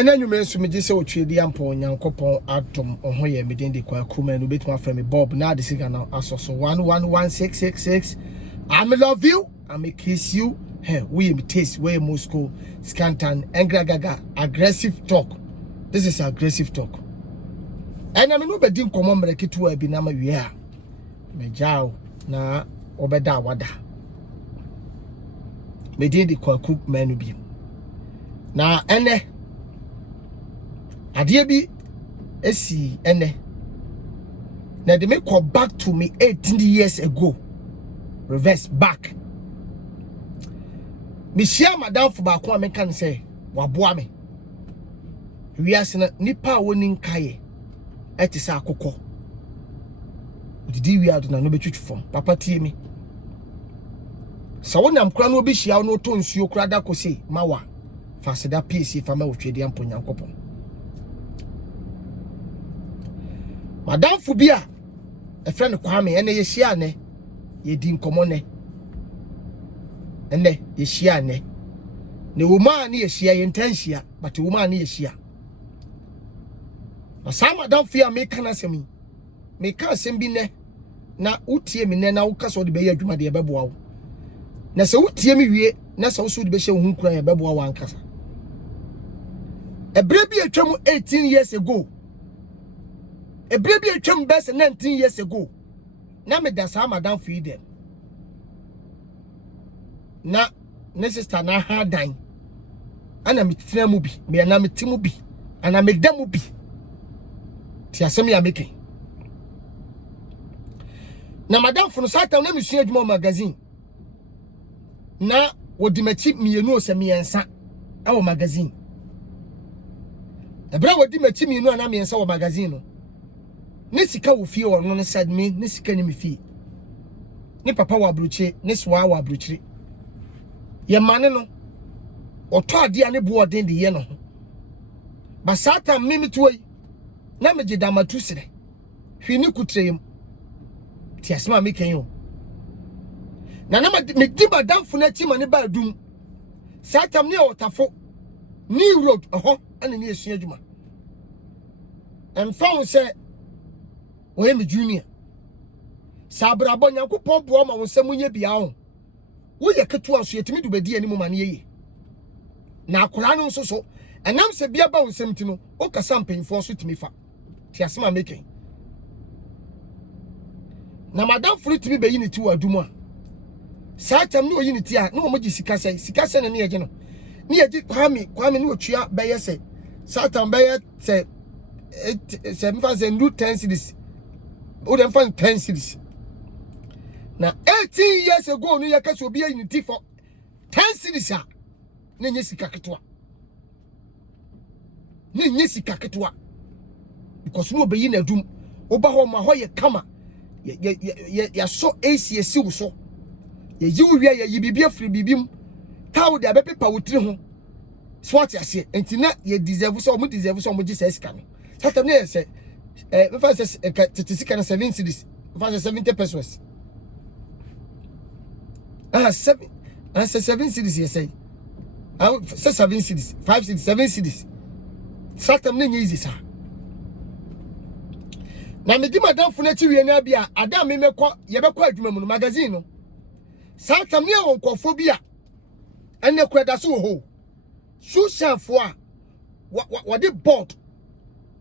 Ena nyume nso me gise otwedi ampo Nyankopon atom oho ye medin de kwa kuma no betuma fa me Bob na de siga na asoso 111666. I love you, I may kiss you. Hey, we taste way Moscow scantan engragaga aggressive talk. This is aggressive talk. And I no bedin komo mreketu abi na ma wie a me jao na obeda wada. Medin de kwa kuma no bi. Na ene adeɛ bi esi ene na de me call back to me 18 years ago, reverse back. Me share madam for back one, me can say waboa me wiase na nipa woni nkaye etisa akokɔ didi wi ado na no betwitwu fam papa tie me sawo nam kra no obi hia no to nsuo kra da kosi mawa faseda pc fama wotwedi ampo Nyankopon. Madam Fubia, a friend of Kwame, and ye shiane, ye din commone. And ye shiane. The woman near shia intensia, but the woman near shia. But some Madam Fia make can answer me. Make us send bine. Na utie me na ukas or the bay juma de beboa. Na so utie me we, na so would be show whom cry a beboa one casa. A baby a chum 18 years ago. A baby a chum best 19 years ago. Na me das ha madam feed them. Na sister na ha dan. Ana me tina mu bi, me na me timu bi, ana me demu bi. Ti asem ya making. Na madam for no satan na me sua adwuma magazine. Na wodi machi mienu osemiensa awo magazine. Ebra wodi machi mienu ana miensa wo magazine no. Ne sika wo fie wo no said me ne sika ni me fie. Ne papa wa abroche, ne swa wa abrochire. Ye mane no oto ade ane bo odin de ye no. Ba satan mimi tuoi na me gida matu sire. Hwi ni kutreyem. Ti asema me kan yo. Na me di madam funa chi mane ba dum. Satan ne otafo. Ni road oho ane ne esua adwuma. And found say we me junior. Sabra bo Nyankopon bo ma wo samunye bia ho. Wo ye ketu aso yetimi du bedi ani mu mane ye. Na akora no nso so enam se bia ba wo samti no o kasa mpanfo so timi fa. Ti asema making. Na madam fruit mi be yi ni ti wadum a. Satam ni oyi ni ti a na mo gi sika se na ne ye no. Ne ye gi kwame ni otua be ye se. Satam be ye se 10 cities. O dem fan 10 cities. Na 18 years ago no yaka so bia unity for 10 cities a na nye sika ketwa. Na nye sika ketwa. Because no be yi na dum. Oba ho ma ho ye kama. Ya so AC esi wo so. Ye yi wi ye bibi afri bibim. Tawo de abepepa wotiri ho. Swat ase. Enti na ye deserve so mo deserve so mo gi sika no. Satam ne say if I say 7 cities, if I say 70 pesos. 7 cities, you say. I say 7 cities, 5 cities, 7 cities. Satam ne easy, sir. Na me di madam funechi wie na bia, adam me mekọ ye bekọ adwuma mu no magazine no. Satam ne won kofobia. Ene kweda so ho. Shushanfo a what the board.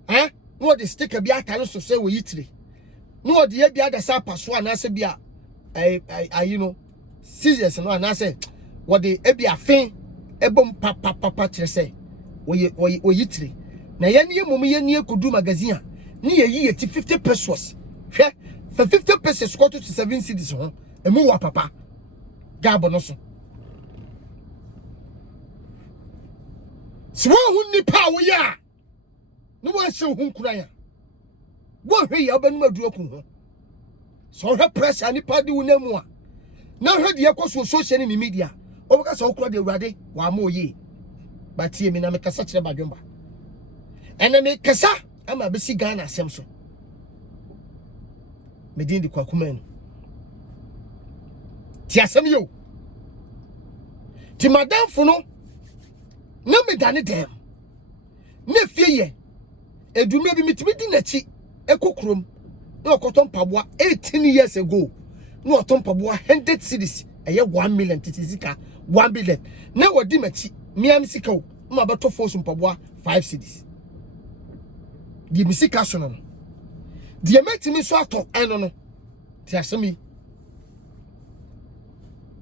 Eh? No the sticker bi atano so say we yitire. No the bi ada sa paso anase bia you know serious no anase what the ebi afen ebom papa kire say we yitire. Na ye ne mum ye ne kodu magazine a ne ye yi 50 pesos. Hwe for 50 pesos go to 7 cities ho. Emu wa papa. Gabo no so. Swo hu nipa wo ya. No one show whom cry. One way up and madruku. So her press and party will no more. Now heard the echoes was social in the media. Over so crowd the radi, one more ye. But here, me make a such a bagumba. And I make Cassa, I'm a busy Ghana Samson. Medin the Quacumen. Tiasam you. To Madame Funo, no me done it damn. ne fie ye edumre bi mitimi di nachi ekokrom na okoton paboa 18 years ago na oton paboa 100 cedis eye 1 million titizika 1 billion na wodi machi miam sika o ma beto force mpaboa 5 cedis di misika so no di emetimi so ato eno no ti asemi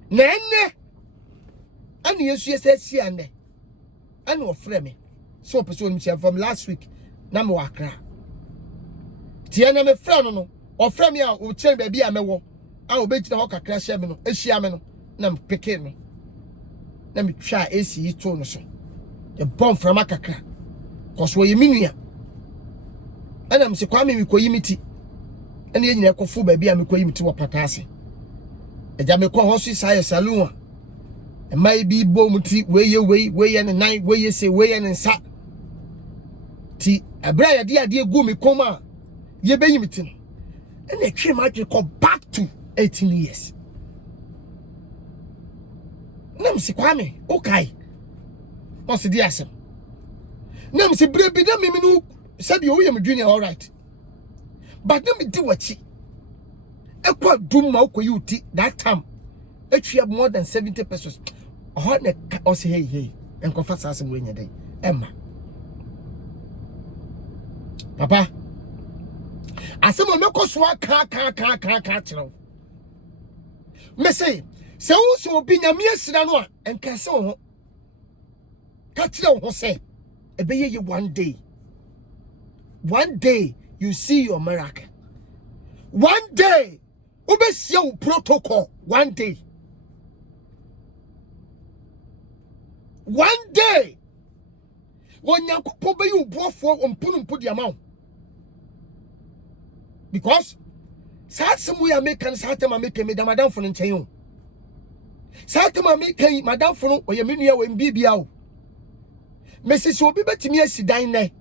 na enne ani yesu yesi ande ani ofre me so person me from last week na me wakra ti ene me frɛ no ofre me a o chen ba bi a mewo a obegyina ho kakra hye me no ehia me no na me peke no na me twa esi to no so e bomb from akakra cause wo yeminua ana me se kwa me koyi miti ene ye nyina ekofo ba bi a me koyi miti wo patase eja me ko ho so sai salon a e mai bi bo muti weye ne nan weye se weye ne nsa ti abra ya de ade egu me koma ye beyi miti no ene twe ma twe ko back to 18 years nam si kwame okay o se di asem nam si brebi da me no sabi o ye me junior all right but nam di wachi ekwa dum ma okoyi uti that time etwe more than 70 pesos oh ne o se hey enko fa sasem we nya dai emma papa asem o meko so aka tiro me say se wo so obi nyame asira no a enka se ho ka tiro ho se ebeye ye one day you see your miracle. One day ubesia u protocol. One day when yankupo be you buofo ompunumpu di amount because satsem we make kan satem make me da madam fo nchen yo satem make madam fo no oye menua we mbibia o Mrs. Obi betimi asidan ne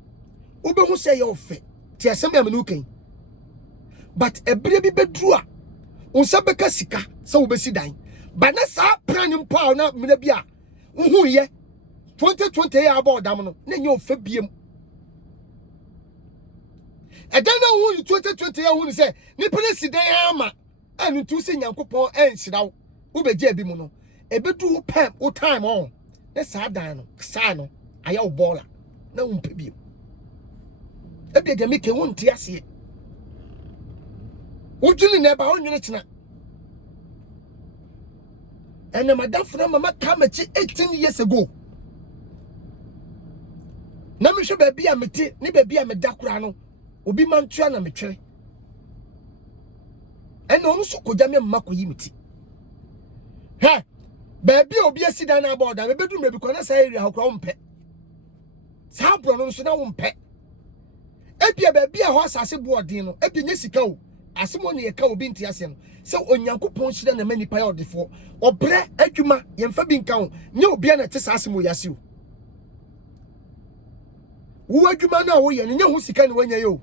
ubehu se ye ofe ti asem ya menu kan but ebire bi bedru a unsa beka sika se obesi dan ba na sa plan mpa na mena bia uhu ye 2020 ya about dam no na nye ofe biem edan na uhu 2020 ya hu ni se ni pele sidan ama anu tu se nyankopon enhira wo ubeje abi mu no ebedu pem o time on na sa dan no sa no aya bola na umpe biem ebi de make wonti ase ujuni neba onwene china ene madafra mama kamachi 18 years ago na me hwe ba bia meti ne ba bia medakura no obi mantua na metwere ene onu so koja me makoyi meti he ba bia obi asida na aboda me bedu mebi kona sa area hakura ompe sa bro no so na ompe ebia ba bia ho asase boodin no ebia nya sika o asemo ne yeka obi ntia se no se onyankopon hyira na manipa ya odefo obre adwuma yemfa bi nka ho nya obi na te sa asemo yase o wo adwuma na wo ye nya ho sika ne wanya yo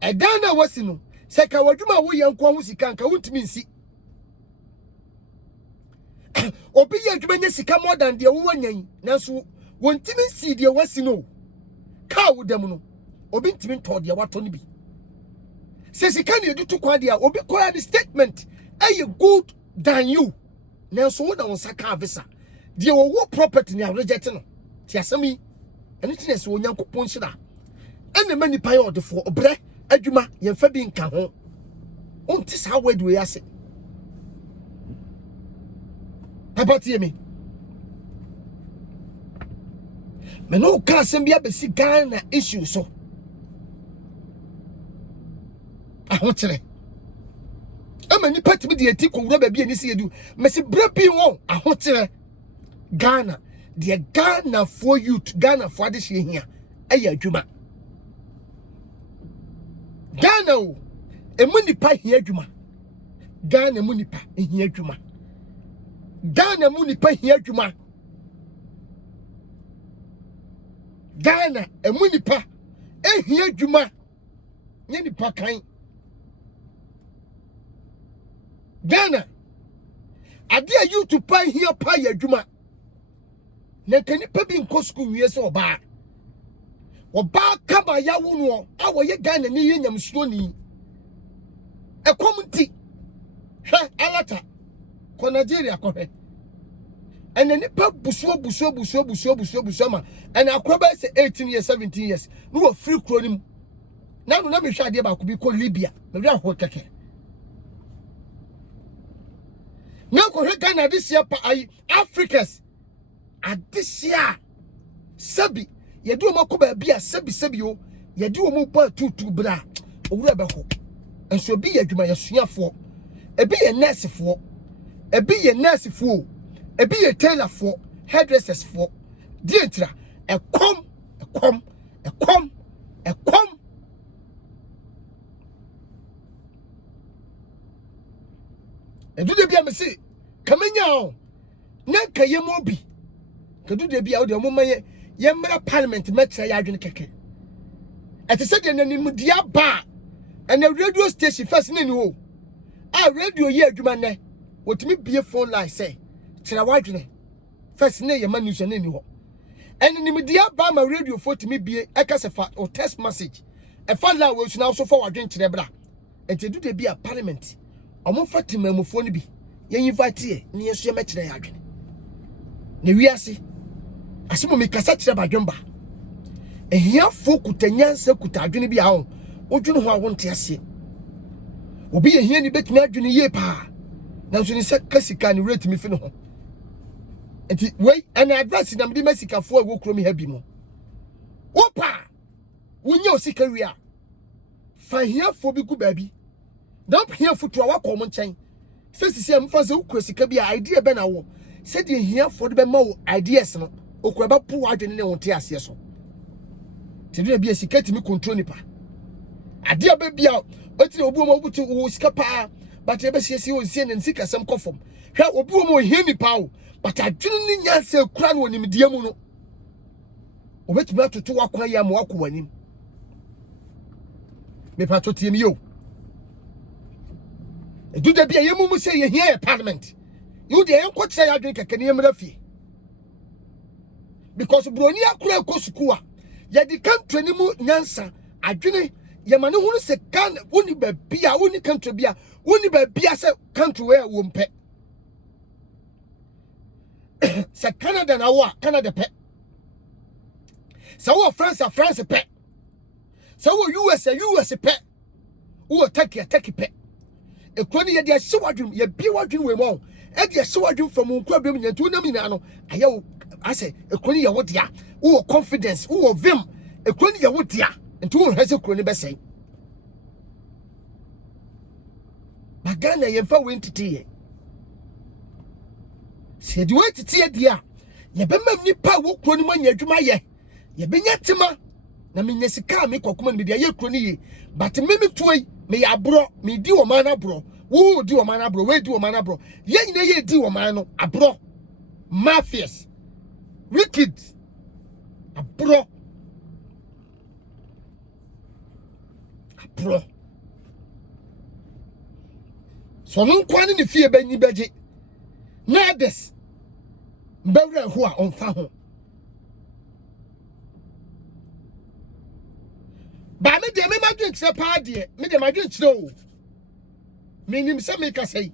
edan na wasi no se ka wadwuma wo ye nko ho sika nka wontimi nsi obi ye adwuma nya sika more than de wo wanyan nanso wontimi nsi de wasi no ka wo dam no obi ntimi ntɔ de wato ne bi se sika ne edu to kwa de obi kwa the statement ay good than you nanso wo na won saka visa de wo property ne reject no ti asemi ene tinese wo nyankopon hyira ene mani pa ye odefo obre adwuma yemfa bi nka ho onti sa wadu we ase papa tie me no ka asem bia besi Ghana issue so ahokyere ama ni patimi de ati kowura ba bia ni se edu mesi brepi won ahokyere Ghana de Ghana for youth Ghana for ade hye hia aya adwuma Ghana o emu nipa hia adwuma Ghana mu nipa hia adwuma Ghana mu nipa hia adwuma Ghana emu nipa ehia adwuma nye nipa kan Ghana ade a you to pay here pay adwuma na kanipa bi nko school wie so ba Oba kaba ya wuno awo ye Ghana ni ye nyamsuo ni ekomti hwe alata ko Nigeria ko hwe ene nipa busuo ma ene akroba se 18 years 17 years no wo free kro nim na no na me hwa ade ba ko bi ko Libya me hwa ho keke na ko hwe Ghana this year pa ai Africans adisia sabi yedi omo ko ba bia sabi o yedi omo ba tutu bra owura be ho enso bi yadwuma yesuafo ebi ye nursefo ebi ye nursefo ebi ye tailorfo hairdressers fo dientra ekom edu de bia me se kamenya o na kayem obi kedu de bia o de omo maye yemra parliament metra ya adwene keke ete se de nanim dia ba and a radio station first name ho a radio ye adwuma ne wotimi bie phone line say tira wadwene first name ye manu so name ho and nim dia ba ma radio for timi bie ekasefa o text message e fa line we so na so for wadwene kire bra ente du de bia parliament omo fatima mufo ni bi ye invite ye ne yeso ye mekire ya adwene ne wiase asimo me kasa kire ba dwemba ehia fo kutanyansa kutadwene bi a ho odwene ho awonte ase obi ehia ni betumi adwene ye pa na so ni se kasika ni rate mi fi no ho enti wei ana address na mdi masika fo a wo kuro mi ha bi mo opa wonya osika wi a fa hia fo bi ku ba bi na hia fo to a wakọ mo nchen se sisi am fa se ukuro sika bi a idea be na wo se de hia fo de be ma wo ideas no okura ba pu adwene ne wonte ase so tedua bi sika timi control nipa ade aba bia otire obi o mo butu wo sika pa but e be siesi o sie ne sika sam kofom hwa obi o mo hie nipa o but adwene ni nyanse kura no onim die mu no obetumi atoto wakwa ya mo akọ wanim me pa totie mi yo eduda bia yemu mu se ye hie parliament you de enko kire ya adwene keke ne yemra fie because broni akura ekosukua ya di country ni mu nyansa adwene ye mane hunu se kan woni ba bia woni country bia woni ba bia se country where wo mpe se Canada na wo Canada pe se wo France pe se wo US pe wo Turkey pe ekroni ye de ahye wadwum ye bi wadwum we mo e de ahye wadwum from nkwa bem nyantu na mina no aye wo ase ekroni ye wo dia wo confidence wo vim ekroni ye wo dia nti wo hwese kroni besen bagana ye fa wentiti ye se di wentiti ye dia ye be mam nipa wo kroni manya adwuma ye benya tema na menya sika me kokoma me dia ye kroni ye but me toyi me ya bro me di wo man abro wo di wo man abro we di wo man abro ye nyina ye di wo man no abro mafias wicked abro so no kwani ne fie banyi beje na des mbawra ho a onfa ho ba me de me madwen kire pa de me de madwen kire o me nim se me ka sei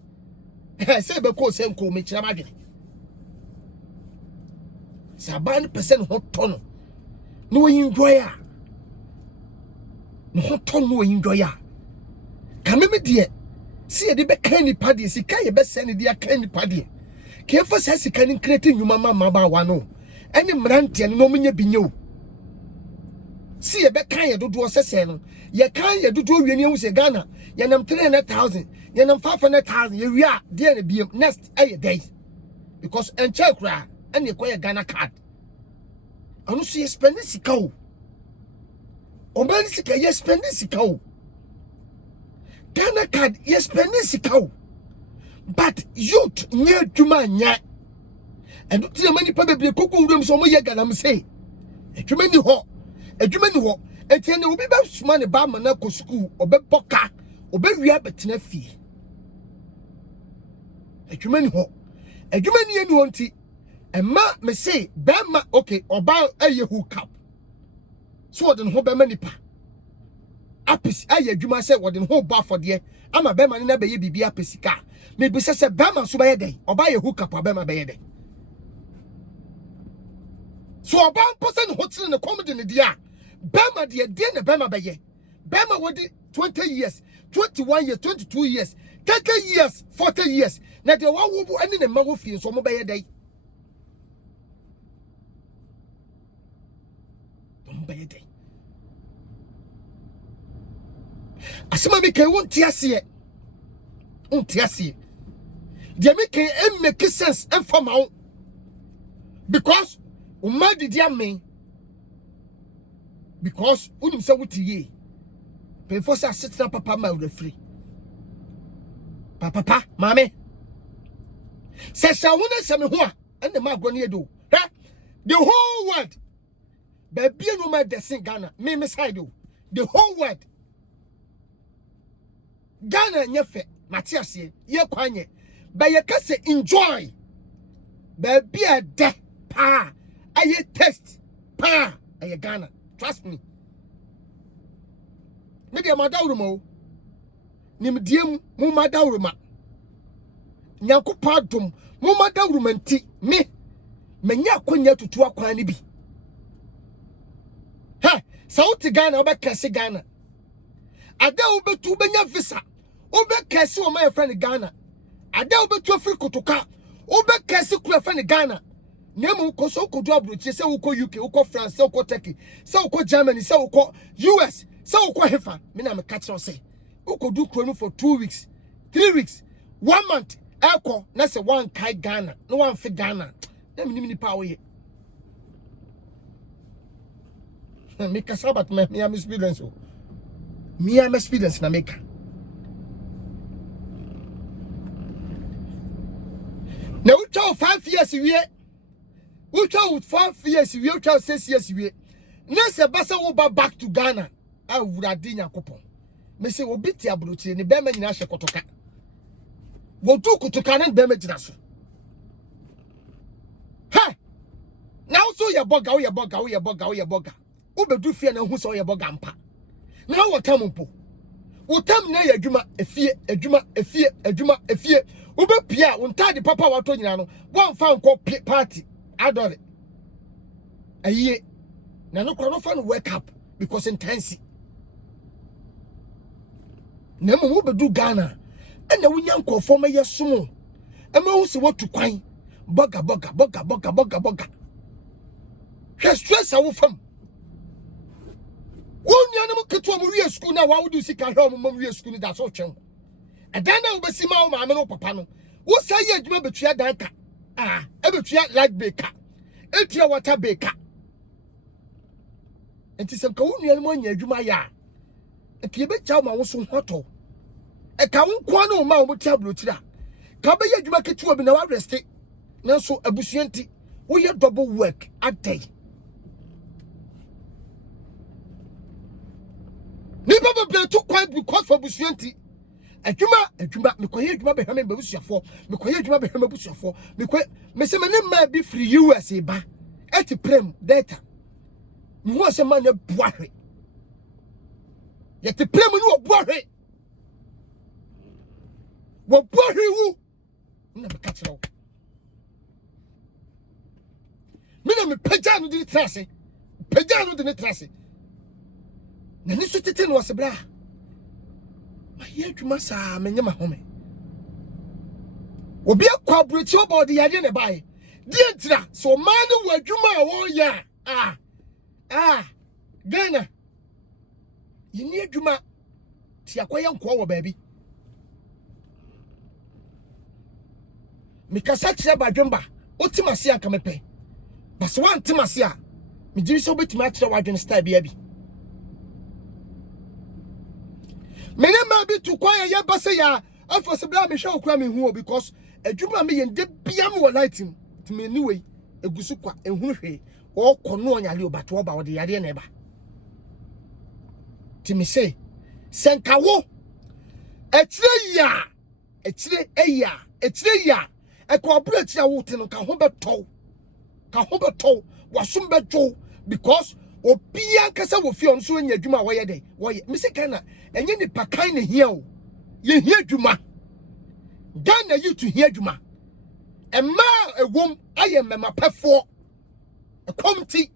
se be ko se nko me kire madwen saban percent ho tono no enjoy a no ho tono enjoy a ka me de si e de be kan ni pa de sika ye be se ne de kan ni pa de ke fa sa sika ni kreti nyuma mama ba wa no ene mrante no munya binyo si ye be kan ye dodo sese no ye kan ye dodo wieni hu se Ghana ye nam 300,000 ye nam 500,000 ye wi a de na biem next day because en check ra ene ko ye Ghana card anu so ye spend sika o ban sika ye spend sika o Ghana card ye spend sika o but youth nye dwuma nya and do many pa bebre kokon wurem so mo ye Ghana m say adwuma ni ho etiene obi ba suma ne ba mana ko school obeboka obewia betena fie adwuma ni eni wonti emma me say ba ma okay oba aye hook up so the whole bema nipa apis aye adwuma say wo the whole bar for there ama bema ne na be ye bibia pesika me bi say bema so be ye den oba ye hook up bema be ye den so oba person hotel ne comedy ne dia bema de dey ne bema be ye bema wodi 20 years 21 years 22 years 30 years 40 years na de wa wo bu ani ne ma wo fie so mo be ye den mo be ye den asema me kan won tiase de me kan make sense and for my because umma didi amen because unim say wutiye pay for say sit na papa ma refree papa mame say sha wona se me ho a and the ma gone edo the whole world baby no ma desing Ghana me side do the whole world Ghana nyefe matiase ye kwanye ba ye kase enjoy baby a de pa aye test pa aye Ghana trust me me de madawrumo nim diem mu madawruma nyakopa dum mu madawruma nti me menya akonya tutu akwan ni bi ha sauti Ghana obekase Ghana ada obetu benya visa obekase o my friend Ghana ada obetu afri kotoka obekase ku friend Ghana nemu ko so ko do abrochi se uko UK uko France se uko Turkey se uko Germany se uko US se uko hefa me na me catch say uko do kro for 2 weeks 3 weeks 1 month eko na se one kai Ghana no one fi Ghana na me ni pa we me kasabat me am experience o me am experience na make na we 5 years we 5 years we 6 years we na se basa wo back to Ghana awurade nyakopon me se obi ti abrochire ne be ma nyina hye kotoka wo du kotoka ne be ma gina so ha now so ye boga wo bedu fie na hu so ye boga mpa na wo tampo wo tam na ye adwuma efie wo be pia wo ntade papa wato nyina no wo mfa nko party adore aye na no kro no fa no wake up because intense na mo bedu Ghana na wunya nkofo ma yesomo ema hu se watu kwan boga hwe stress awo fam wonya na mo keto mo wie school na wa wudu sika hwe mo wie school da so twen edan na wo besi ma wo ma me no papa no wo say ye adwuma betua danka ebetua light baker etua water baker enti sem ka wo nua mo anya adwuma ya enti be chaw ma wo so hoto e ka wo kwa no ma wo tablo tira ka be ye adwuma ketua bi na wa rest na so abusuanti wo ye double work aday ni baba be to quite because for abusuanti adwuma mekoye adwuma be hame babusuafo mekoye adwuma be hame babusuafo me se mane ma bi free US ba eti prem data me ho se ma na buahwe yeti prem no buahwe wo buahwe wu na be ka kire wo me na me pagya no di trase na ni so tete no wasebra ma ye adwuma sa menye ma home obi akwa brochi obodi yade ne bae die ntira so man no adwuma wo ya Ghana yini adwuma ti akoye nko wo baabi mikasa kire badwemba otimase aka mepe bas wan timase a me jiri so betima akire wadwen style bia bi mene ma bi to kwaya ye base ya afose bla me hwe okura me hu because adwuma me yende bia me wo lighting to me anyway egusu kwa ehunu hwe o kono onyale obato oba wo de yade na eba ti me say senkawo etire ya ekwa abura wo te no ka ho beto wasum beto because Obia kasa wo fie on so anya adwuma wo ye den. Wo ye. Me se Ghana enye nipa kan na hia o. Ye hia adwuma. Ghana you to hia adwuma. Emma ewom aye mema pefo. Ekomti.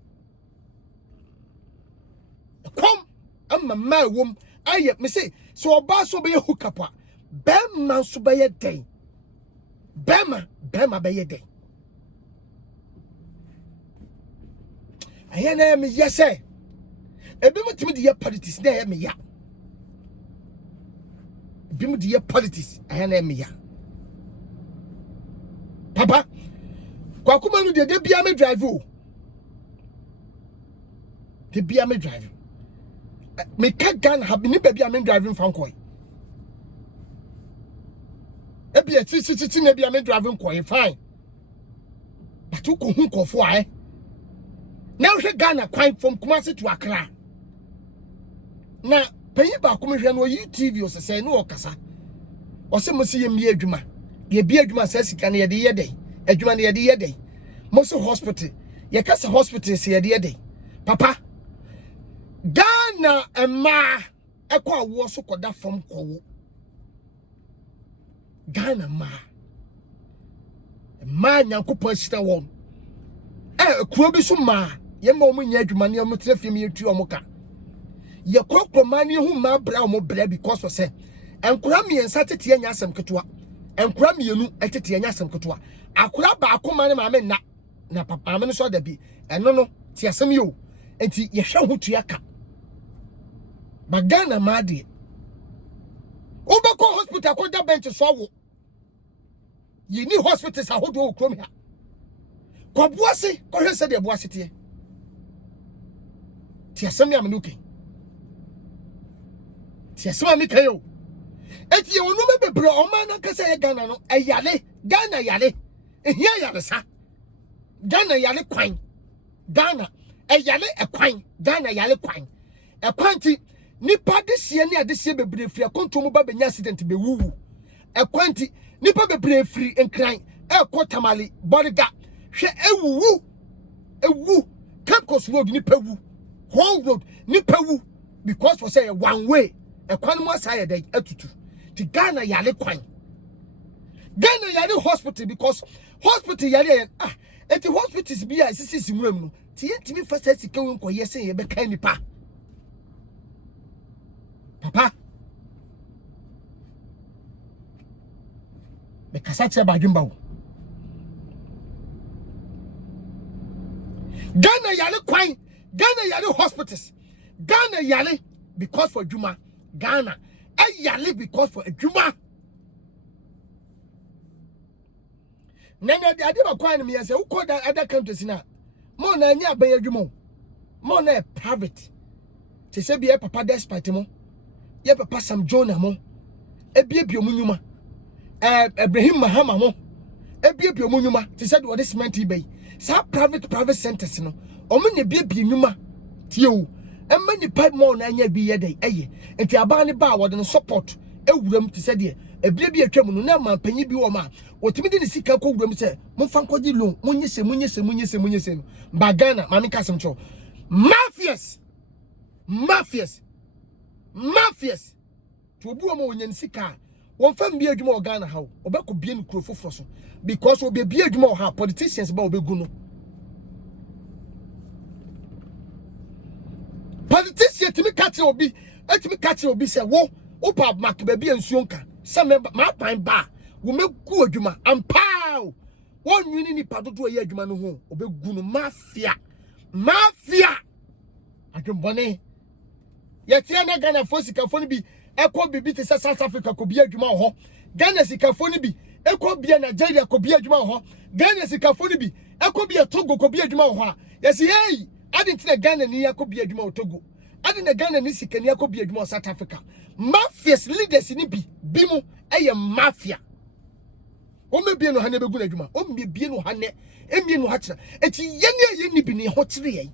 Ekom amma ma ewom aye me say so oba so be hook up a bema so be ye den. Bema be ye den. Aye na me yese. Ebi mutimi de ye politics na ye me ya. Ebi mu de ye politics aye na me ya. Papa, kwa kuma nu de bia me drive o. De bia me drive. Me ka gan have ni baby am driving fan koy. E bia ti na bia me driving koy fine. But you ko hu kofo aye. Now she Ghana kwan from Kumasi to Accra. Na penyi ba ko me hwe no yi TV o se no okasa. O se mo se ye mi adwuma. Ye bi adwuma sa sika na ye de ye den. Adwuma na ye de ye den. Mo se hospital. Ye ka se hospital se ye de ye den. Papa Ghana ema ekwa wo so koda fam kowo. Ghana ma nyankopon sita won. Kuro bi so ma ye ma omu nya adwuma ne omu trafie me yetu omu ka. Ye kokro ma ne hu ma bra omu bra because of say enkura miensa tete anya asem ketoa. Enkura mienu etete anya asem ketoa. Akura ba akoma ne ma me na papa me no so da bi. Eno no ti asem yo. Enti ye hwe ho tuaka. Bagana madi. Obako hospital ko da bench so wo. Ye ni hospitals ahodo okrom ha. Ko boase ko hwese de boase tie. Ti asem ya menuke. Ti asem ami kayo. Eti ye onu me bebre o man na kasa ye Ghana no eyale, Ghana yale. Ehia yale sa. Ghana yale kwan. Ghana eyale ekwan. Ghana yale kwan. Ekwanti nipa desie ne adesie bebre firi akontomo ba benya accident be wuwu. Ekwanti nipa bebre firi enkran ekotamali bodiga hwe ewu Cape Coast Road nipa wu whole road nipa wu because for say one way ekwan mo asaya dey atutu ti Ghana yale kwan. Ghana yale hospital because hospital yale eti hospitals bi a sisi nwam no ti yentimi first sika we nkoye sen ye be kan nipa. Papa, me kasache ba dwumba wo. Ghana yale kwan, Ghana yale hospitals. Ghana yale because for Juma. Ghana yale because for Juma. Nana de adeba kwan me say who call that other countries na. Mo na anya ban adwuma. Mo na private. Te se bi papa despite mo. Ye papa Sam Jonah mo ebiebie omunyuma Ibrahim Mahama mo ebiebie omunyuma ti said what this cement be sa private centers no omu ne biebie nyuma tie o emma ni pipe mo na anya bi ye dey eye enti aba ne ba wo de support ewuram ti said ye ebiebie atwam no na ma panyi bi wo ma otimi de ne sika ko wuram se mo fa nkoji loan munyese no ba Ghana ma me kasem cho mafias to obu o ma onyan sika won fam bi adwuma o Ghana ha obekọ bie no krofofo so because obe bie adwuma o ha politicians ba obegu no politicians timi catch obi say wo opa mak ba bie nsuo nka se ma pan ba wo megu adwuma ampao won nwini ni padodo ye adwuma no ho obegu no mafia adwumbone yetia na Ghana fo sikafo bi ekọ bibi te South Africa ko bi adwuma ho Ghana sikafo bi ekọ bi Nigeria ko bi adwuma ho Ghana sikafo bi ekọ bi Togo ko bi adwuma ho yesi hey adinti na Ghana ni yakọ bi adwuma Togo adin na Ghana ni sikani yakọ bi adwuma South Africa mafias leaders ni bi mu eye mafia o mebie no hane begu na adwuma o mebie no hane emie no ha kira eti ye ni bi ni ho kire ye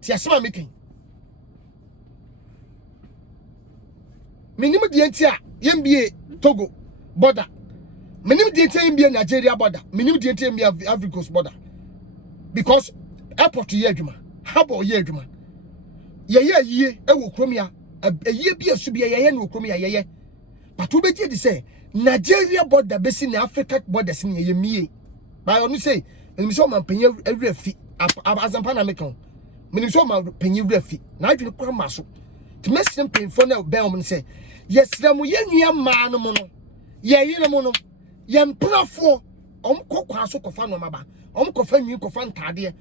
ti asema mekin minim de entia yembie Togo border minim de entia yembie Nigeria border minim de entia yembie Africa border because airport ye adwuma habo ye adwuma ye e wo krom ya ye bi asu bi ye no krom ya ye but we be di say Nigeria border besi na Africa border sin ye mie by onu say me so man penye awrafi azampa na mekon me so man penye awrafi na adwene kra maso to mesin penfo na be om say yesra mu ye nua ma no mo no ye yire mo no ye mprafo kokwa so kofa no maba kofa nwi kofa ntade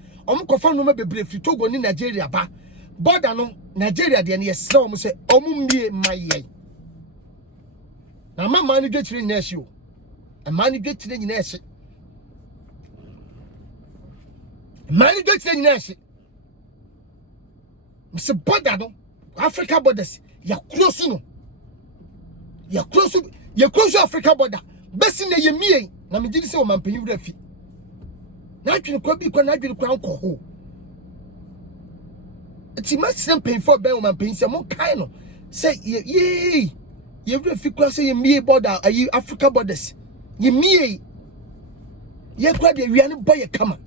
kofa no ma bebre fi Togo ni Nigeria ba border no Nigeria de na yesra om say mie maye na mama ni dwetire na ehye o mani dwetire nyina ehye mani dwetire nyina ehye mse border no Africa borders ya close no ya close Africa border besi na ye mie na me gidi se o mampanyi wura fi na adwene kwa bi kwa na adwene kwa nko ho ti masem pen for ben o mampanyi se mo kai no say ye wura fi kwa se ye mie border ayi Africa borders ye mie ye kwa de wiane boy kama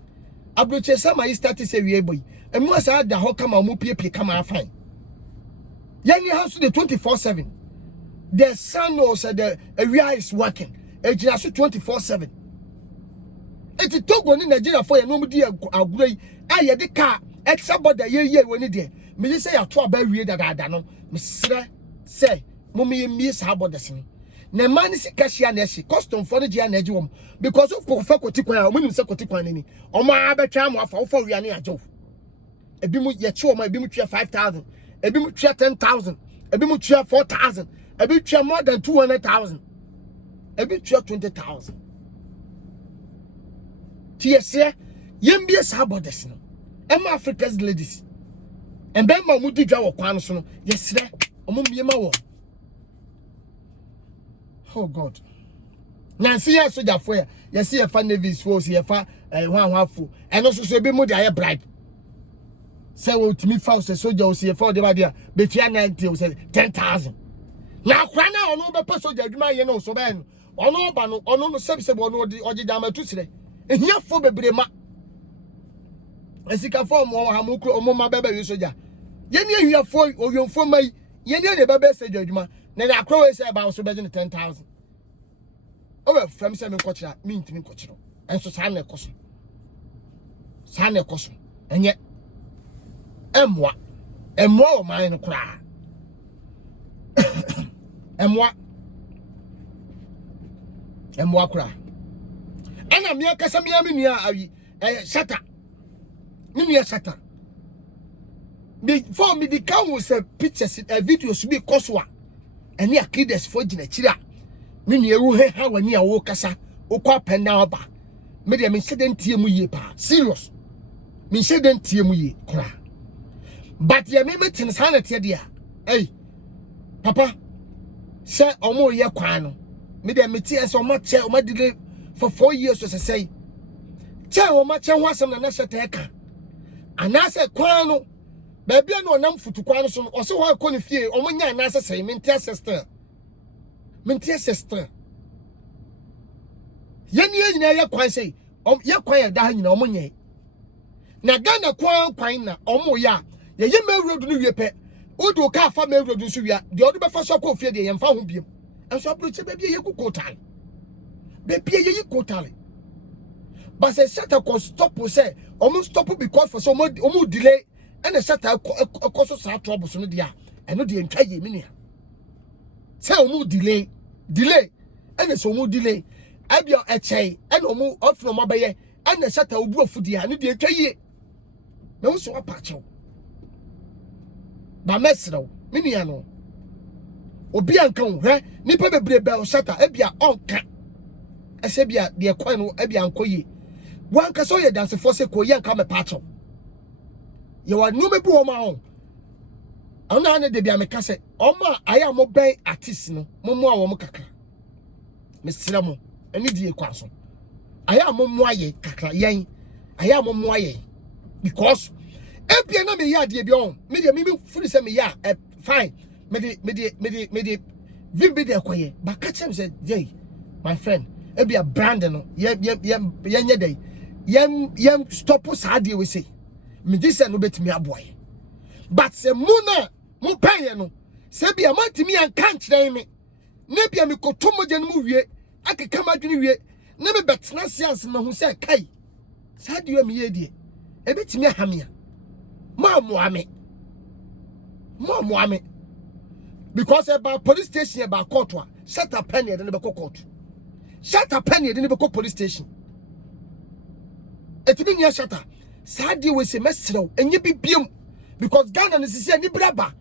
abroche sama yi start say wie boy emu asa da ho kama mo piepie kama afan yani house the 24/7 the sun knows that the area is working ejina so 24/7 eti Togo ni Nigeria for ye no mu di agura yi aye de ka extra border ye woni de me say ya to aba wie dada no me sre say mo me mie sa border sin na man si kashia na eshi custom for the gia na eji wom because of for kotikwan a omunim se kotikwan ni omo abetwa mo afa wo for wi ane ajo ebi mu ye chi omo ebi mu twa 5,000 ebi mu twa 10,000 ebi mu twa 4,000 ebi twa more than 200,000 ebi twa 20,000 tiese yembie sa borders no em Africa's ladies and ben ma mu di dwa wo kwan so no yesre omo miema wo. Oh God. Nancy ya soja for ya. You see a fan Navy's force, you fa one full. And also so be more than a bribe. Say what to me first a soldier will see a 40 idea. Be fear 90 will say 10,000. Now Krana or no person soldier, you know, so ben. Or no bano or no service or no the dama to say. And here for the brema. As you can form more hamuku or more baby soldier. Yen you have for or you for my yen the baby said judgment. Then I crow say about so better 10,000. Oh, from 7 coach, mean to me coach. And so sign a cushion. Sign a cushion. And yet, and what? And more mine cry. And what? And what cry? And I'm here because I'm here, shatter. Minia shatter. Before me, the count was a pictures, a video should be coswa. Any akides for jina chira me ne ewu he ha wani awo kasa okwa penda oba me de me seden tie mu ye pa serious me seden tie mu ye kra but ye me metin sanete de a papa say omo ye kwan no me de me tie so omo che omo delay for 4 years so say che omo che ho asem na na shete ka anase kwan no baby no nam futukwa no so o se ho akọ ne fie o munya na asese mentia sister yeni nyina ye kwan sei ye kwan ya da nyina o munya na Ghana kwan na o mu ya ye mewrodu no wie pe odo ka fa mewrodu so wia de odo be fa so akọ fie de ye mfa ho biem enso approach baby ye kukotal baby ye kukotal but say shata ko stop say almost stop because for some delay. And the shata koso sa trouble so no dia eno de ntwa ye minia say omu delay and so omu delay abia echei and omu ofno mabaye and the shata obu afudi eno de ntwa ye na wo so apachew ba mesro minia no obi anka wo hwe nipa bebre be o shata abia onka ese bia de kwan no abia ankoye wanka so ye dance for se ko ye anka me pachew you are no me bu ma on ona na de bia me ka se oma aya mo ben artist no mo mo awo mo kakra me sira mo eni die kwa so aya mo mo aye kakra yen aya mo mo aye because ebia na me ya de bia on me de me furi se me ya fine me de vimbi de kwaye ba ka chem se jay my friend ebia brand no ye nye dey yem stop sa de we say me dis say no betimi aboye but se muna mo panye no se bia mantimi an kan kire me na bia me kotomo je no mu wie akeka madwene wie na me betena sianse ma hu se kai sa de me ye die e betimi ahamia ma moame because about police station about court wa shut up penny e de be court shut up penny e de be police station etimi nya shut up sa de we se mesrew enye bibiem because Ghana no sisi ani braba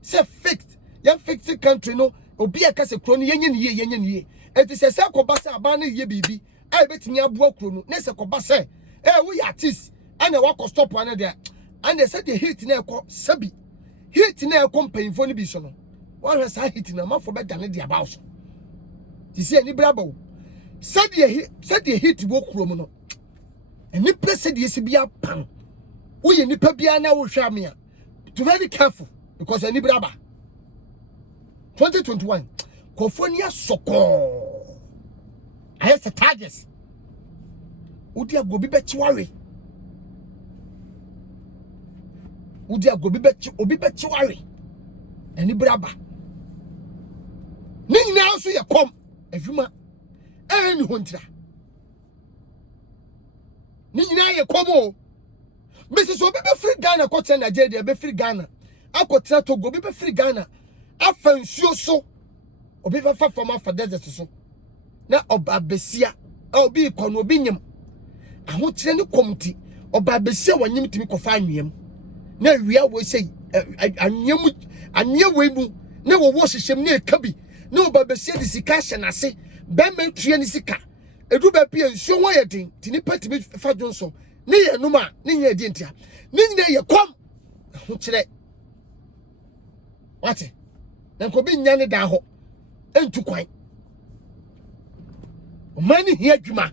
se fixed ya fixed country no obi aka se kro no yenye ne eti se koba se aba na ye bibi ai betimi abu akro no ne se koba se we artist anya wa ko stop one there and they said the hit na ekọ sabi hit na ekọ mpanyimfo no bi so no one has hit na mafo be dane dia ba so sisi ani braba o said the hit wo kro mu no eni press the esi bia pan we nipa bia na wo hwa me a to very careful because ani braba 2021 kofonia soko I the targets udi agobi be chiware udi agobi be obi be chiware ani braba ni nyina so ye kom adwuma ni hontra ni nyina ye kom o Mrs. Obi be free Ghana ko tena Nigeria be free Ghana akotena Togo be free Ghana afa nsuo so obi fa from afa desert so na oba besia obi kono obi nyem ahotire ne komti oba besia wanyem timi kofa anwem na wia wo sei anwem we mu na wo hyehyem na ekabi na oba besia de sika hye na se be mentue ne sika edu ba pia nsuo wo yedin tini patimi fa Johnson ni ye numa ni ye di ntia ni nyina ye kom ahotire wate na ko bi nya ne da ho entu kwan o mani hia dwuma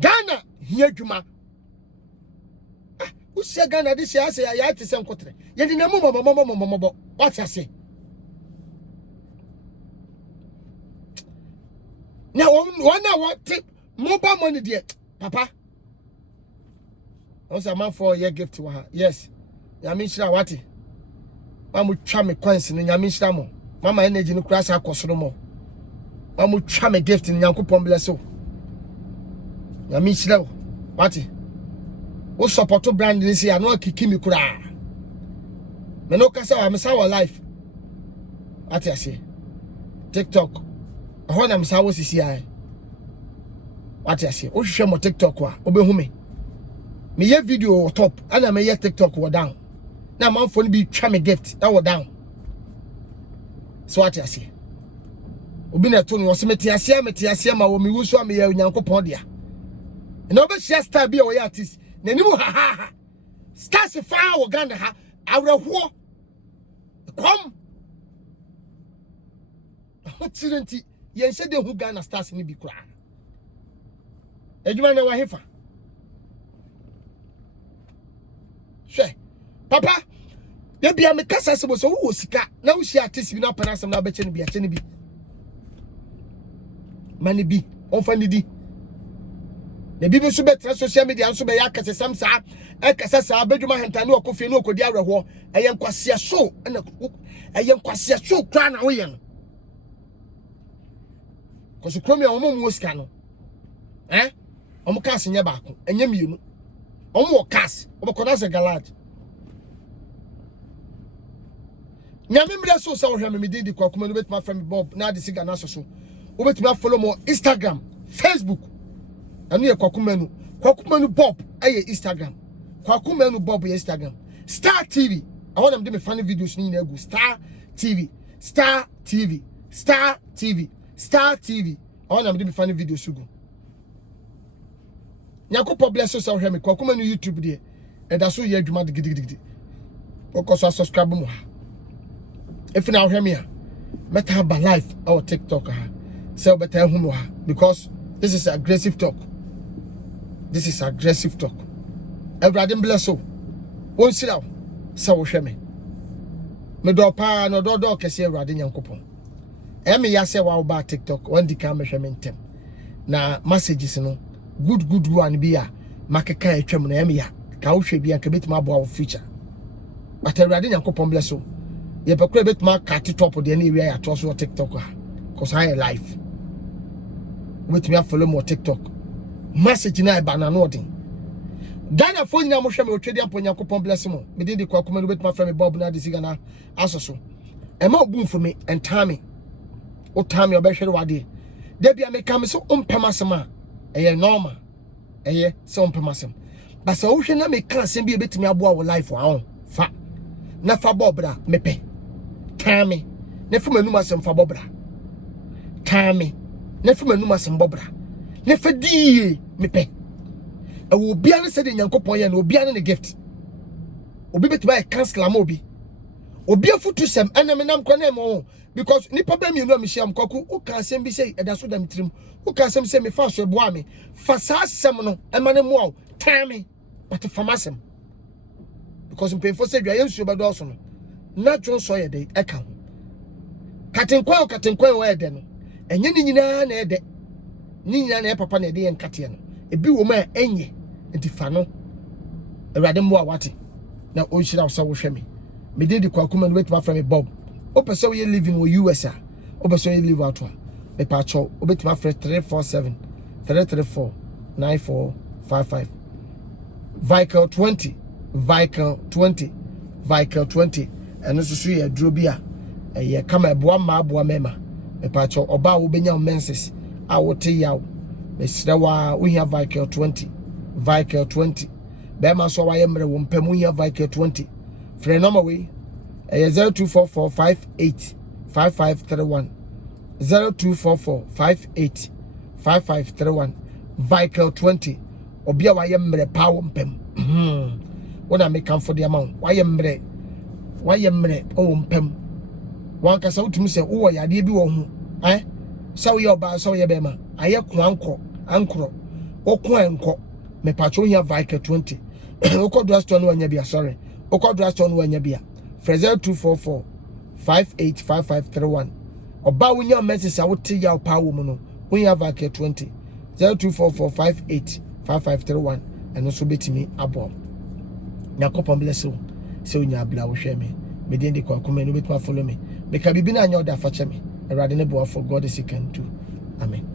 Ghana hia dwuma usia Ghana de sia ase ya ate se nkotre ye de na mo wate ase na wona what mobile money there papa once a man for your gift to her yes nyame shira wate mamu twa me coins no nyame shira mo mama energy no kura sa akosoro mo mamu twa me gift no Nyankopon bless o nyame shira wate wo support brand ni si anu akiki mi kura me no kasa wa me sa wa life wate ase TikTok ho na me sa wo sisi ai wate ase o hwehwe mo TikTok wa obehu me ye video top ana me ye TikTok wo down na manfo ni bi twa me gift that wo down so what you say obi na to no wo se meti ase ma wo mi wusu am ye Nyankopon dia na obi share star bi o ye artist na ni mu ha stars fa wo Ghana ha awreho kom hotirenti ye nse de hu Ghana stars ni bi kura edwuma na wa hefa she papa ya bia me kasa se bo so wo sika na wo share artist bi na panasem na be che ne bi mani bi onfa ni di na bi so betra social media so be ya kase sam sa e kase sa bedwuma henta ne okofie ne okodi awreho eye nkwase show na eye nkwase show kwa na wo ye no ko so kromi omo mu sika no omo kase nya baako enye mienu omo kase omo koda se garage nyame mre so sa wo hwe me di kwa kuma no bet ma friend Bob na de siga na so obet ma follow mo Instagram Facebook anu ye kwakuma nu Bob aye Instagram kwakuma nu Bob ye Instagram Star TV I want them to me funny videos ni na go Star TV I want them to me funny videos go Nyankopon bless us hwe me kwakuma nu YouTube de e da so ye adwuma de gidigidi because subscribe mo ha if now hear me meta ba life our TikTok ha say better hu mo ha because this is aggressive talk everybody bless you won sit down say wo hwe me do pa no do kese everybody Nyankopon me ya say wa ba TikTok one di ka me hwe me ntem na messages no good one bi a makeka atwam na me ya ka wo hwe bia ka betima abo our future but awurade nyankopon bless you ye pekura betima ka top de na area ya to so TikTok cause I life betima follow mo TikTok message na e banana odin Ghana phone na mo hwe me otwedi ampo nyankopon bless mo me dey kwa kuma no betima fra me Bob na de sigana asoso e ma obu for me and time o time obehwere wade de bia me kam so ompamasem a eye normal eye so ompamasem but so hwe na me kan sem bia betimi abo our life wa fa na fa bobra mepe time na fa manum asem fa bobra time na fa manum asem bobra na fa die mepe obi an se de nyankopon ye na obi an ne gift obi betimi e cancel am obi afutu sem eneme nam kwa na mo because nipa ba mi no am hia am kwaku o kan sem bi sei eda so dam trim o kan sem se me fa so eboa me fa sa sem no e ma ne mo time but fa masem because pay for say dwa yensu be do so no na tron so ye dey e ka ho katenkwan we de no enye ni nyina na e de ni nyina na e papa na e de en kate no ebi wo ma enye enti fa no awurade mo awate na o hira so wo hwe me did the kwakuma no wait my friend Bob o person we living in US o person you live out me pa cho o bet my friend 347 334 9455 vehicle 20 and so so ya drobia ye kama eboa ma aboa mema me pa cho oba wo benya menses a wote yaw me srawa wo hia vehicle 20 be ma so wa ye mre wo mpam wo hia vehicle 20 Free number we 0244585531 0244585531 vehicle 20 obia wa ye mre pa wo mpam wona me kan for the amount wa ye mre o mpam wan ka sa utumi se wo ya de bi wo hu sa wo ye oba sa wo ye be ma aye ko ankro wo ko enko me pa cho hia vehicle 20 wo ko do store no anya bia sorry Okodra stone wanya bia. 0244585531. Oba wunya message a wote ya pa wo mu no. Wunya vacate 20. 0244585531 and also betimi abo. Yakopon bless you. Se wunya bla wo hwe me. Me den de kwa kuma no betima follow me. Me ka bibi na anya oda fa che me. Erade ne bo for God is can do. Amen.